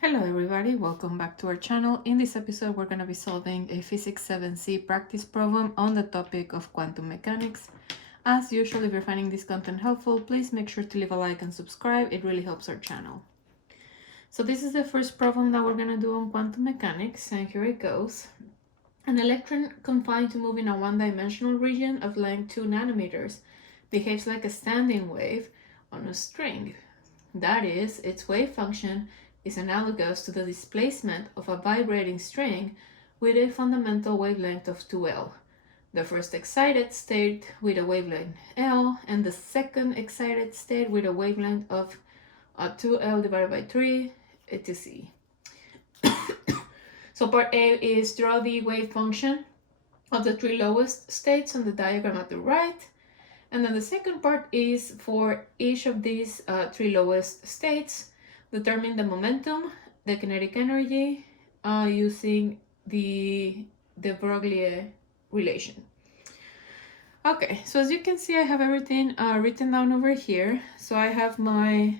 Hello everybody, welcome back to our channel. In this episode we're going to be solving a Physics 7C practice problem on the topic of quantum mechanics. As usual, if you're finding this content helpful, please make sure to leave a like and subscribe, it really helps our channel. So this is the first problem that we're going to do on quantum mechanics, and here it goes. An electron confined to move in a one-dimensional region of length 2 nanometers behaves like a standing wave on a string. That is, its wave function is analogous to the displacement of a vibrating string with a fundamental wavelength of 2L. The first excited state with a wavelength L, and the second excited state with a wavelength of 2L divided by 3, etc. So part A is draw the wave function of the three lowest states on the diagram at the right. And then the second part is for each of these three lowest states, determine the momentum, the kinetic energy, using the Broglie relation. Okay, so as you can see, I have everything written down over here. So I have my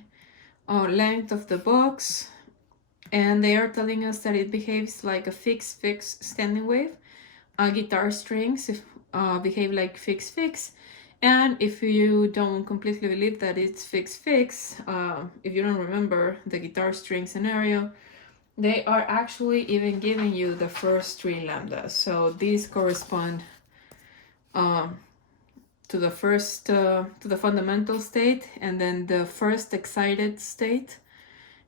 length of the box, and they are telling us that it behaves like a fixed standing wave. Guitar strings behave like fixed. And if you don't completely believe that it's fixed, if you don't remember the guitar string scenario, they are actually even giving you the first three lambdas. So these correspond to the first, to the fundamental state, and then the first excited state.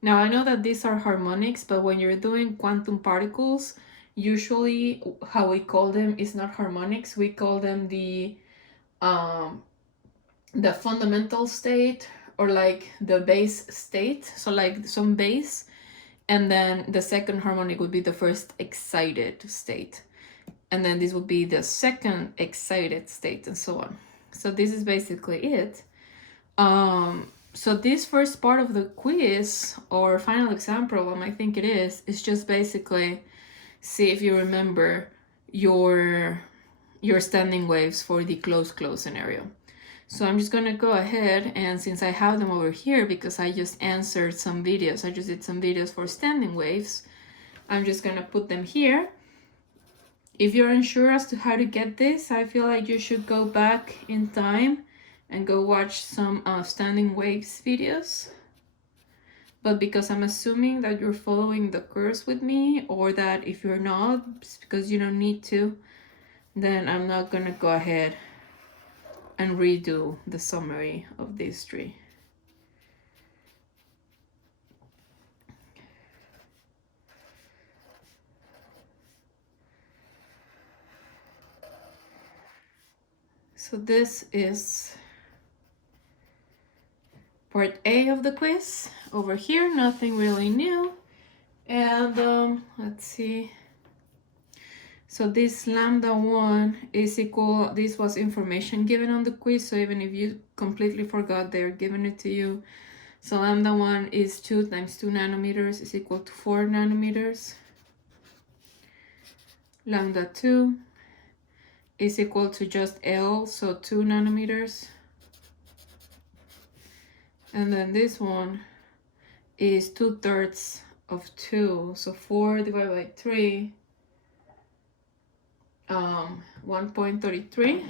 Now I know that these are harmonics, but when you're doing quantum particles, usually how we call them is not harmonics. We call them the fundamental state, or like the base state, so like some base, and then the second harmonic would be the first excited state, and then this would be the second excited state, and so on. So this is basically it. So this first part of the quiz or final exam problem, I think it is just basically see if you remember your standing waves for the close scenario. So I'm just gonna go ahead, and since I have them over here because I just answered some videos, I just did some videos for standing waves, I'm just gonna put them here. If you're unsure as to how to get this, I feel like you should go back in time and go watch some standing waves videos. But because I'm assuming that you're following the course with me, or that if you're not, because you don't need to, then I'm not gonna go ahead and redo the summary of these three. So this is part A of the quiz. Over here, nothing really new. And let's see. So this lambda 1 is equal, this was information given on the quiz, so even if you completely forgot, they're giving it to you. So lambda 1 is 2 times 2 nanometers is equal to 4 nanometers. Lambda 2 is equal to just L, so 2 nanometers. And then this one is 2/3 of 2, so 4 divided by 3, 1.33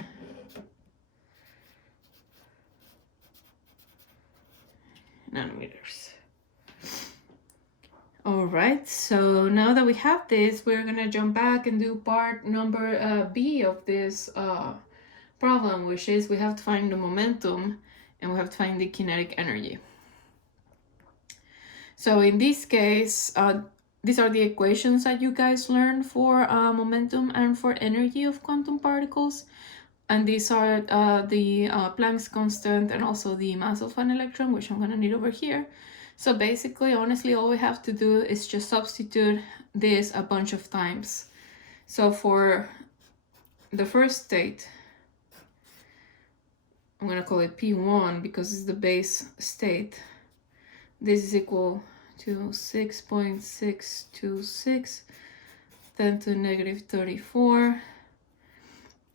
nanometers. All right, so now that we have this, we're gonna jump back and do part number B of this problem, which is we have to find the momentum and we have to find the kinetic energy. So in this case, these are the equations that you guys learned for momentum and for energy of quantum particles. And these are the Planck's constant and also the mass of an electron, which I'm going to need over here. So basically, honestly, all we have to do is just substitute this a bunch of times. So for the first state, I'm going to call it P1 because it's the base state. This is equal to 6.626 10 to negative 34.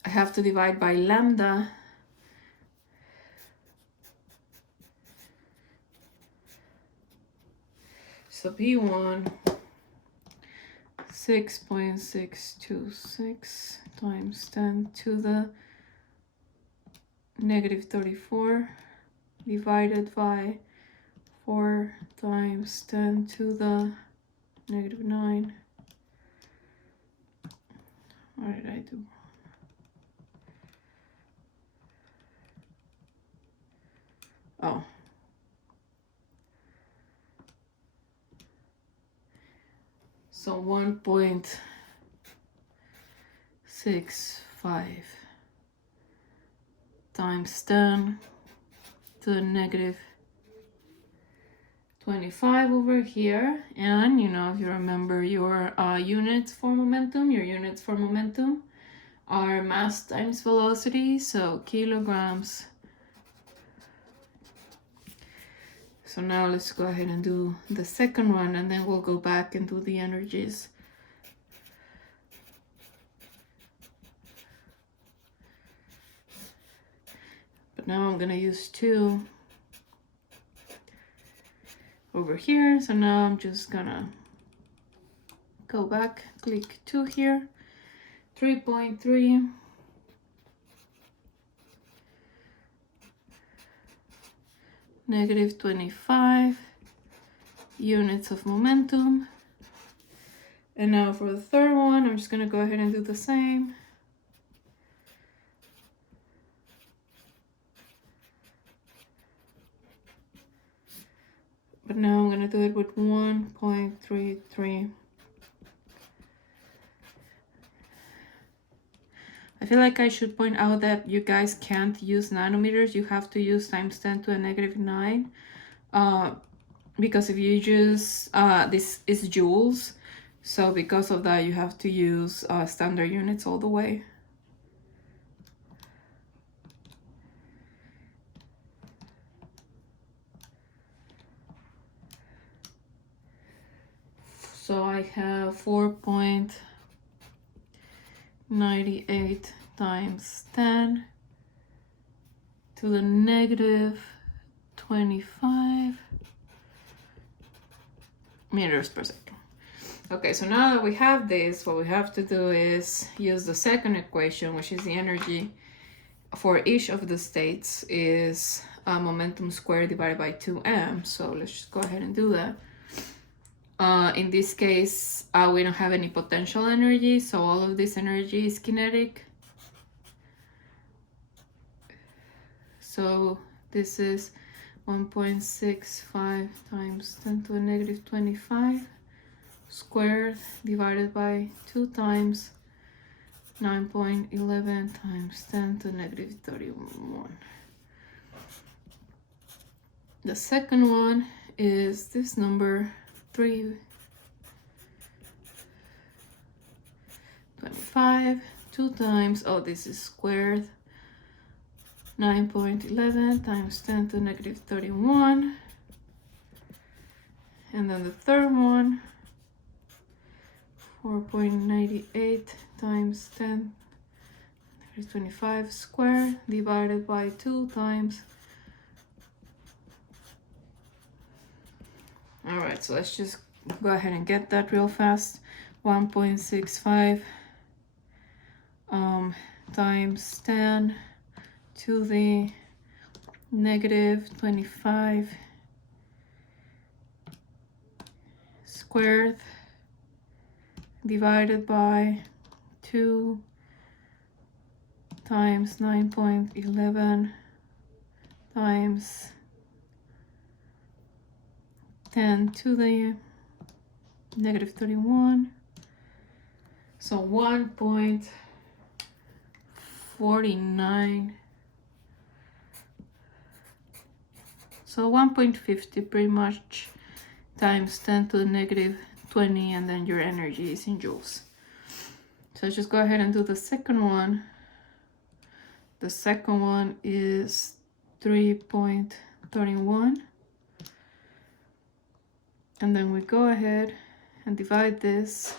I have to divide by lambda. So P1, 6.626 times 10 to the negative 34 divided by 4 times 10 to the negative 9. What did I do? Oh. So 1.65 times 10 to the negative 25 over here. And you know, if you remember your units for momentum, are mass times velocity, so kilograms. So now let's go ahead and do the second one, and then we'll go back and do the energies. But now I'm gonna use 2 over here. So now I'm just gonna go back, click 2 here, 3.3. Negative 25 units of momentum. And now for the third one, I'm just gonna go ahead and do the same. But now I'm gonna do it with 1.33. I feel like I should point out that you guys can't use nanometers. You have to use times 10 to a negative 9. Because if you use, this is joules. So because of that, you have to use standard units all the way. So I have 4.98 times 10 to the negative 25 meters per second. Okay, so now that we have this, what we have to do is use the second equation, which is the energy for each of the states is momentum squared divided by 2m. So let's just go ahead and do that. In this case, we don't have any potential energy, so all of this energy is kinetic. So this is 1.65 times 10 to the negative 25 squared divided by 2 times 9.11 times 10 to the negative 31. The second one is this number, 3.25, 2 times, oh, this is squared, 9.11 times 10 to the negative 31. And then the third one, 4.98 times 10 negative 25 squared divided by 2 times. All right, so let's just go ahead and get that real fast. 1.65 times 10 to the negative 25 squared divided by 2 times 9.11 times 10 to the negative 31. So 1.49. So 1.50 pretty much times 10 to the negative 20, and then your energy is in joules. So let's just go ahead and do the second one. The second one is 3.31. And then we go ahead and divide this,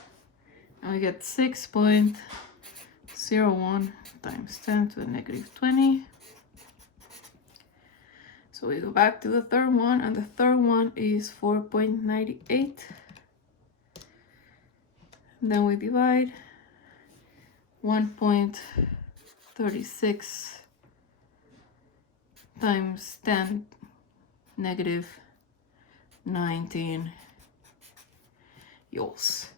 and we get 6.01 times 10 to the negative 20. So we go back to the third one, and the third one is 4.98. Then we divide 1.36 times 10 negative 19 joules.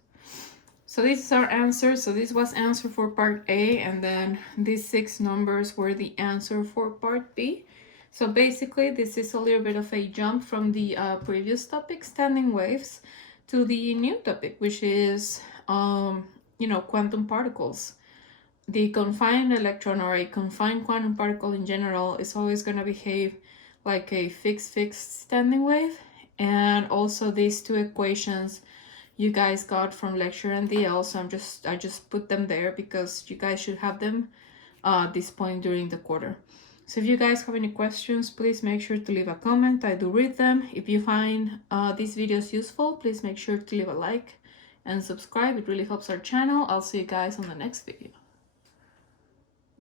So this is our answer. So this was answer for part A, and then these 6 numbers were the answer for part B. So basically this is a little bit of a jump from the previous topic, standing waves, to the new topic, which is quantum particles. The confined electron, or a confined quantum particle in general, is always going to behave like a fixed standing wave. And also these 2 equations you guys got from lecture NDL, so I just put them there because you guys should have them at this point during the quarter. So if you guys have any questions, please make sure to leave a comment. I do read them. If you find these videos useful, please make sure to leave a like and subscribe. It really helps our channel. I'll see you guys on the next video.